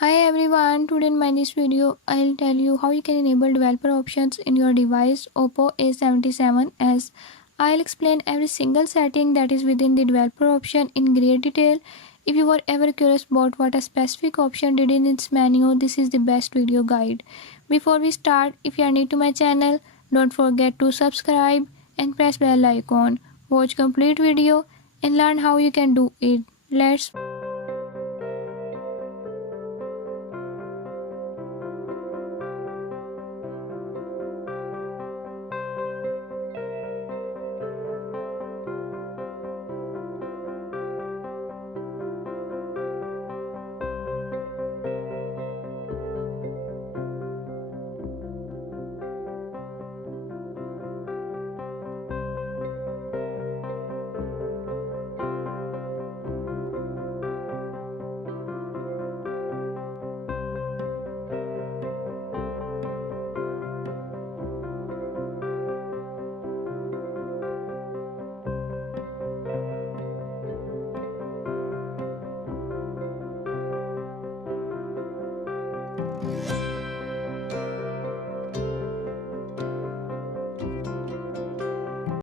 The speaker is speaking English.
Hi everyone, today in my this video I'll tell you how you can enable developer options in your device Oppo A77s. I'll explain every single setting that is within the developer option in great detail. If you were ever curious about what a specific option did in its menu, this is the best video guide. Before we start, if you are new to my channel, don't forget to subscribe and press bell icon. Watch complete video and learn how you can do it. Let's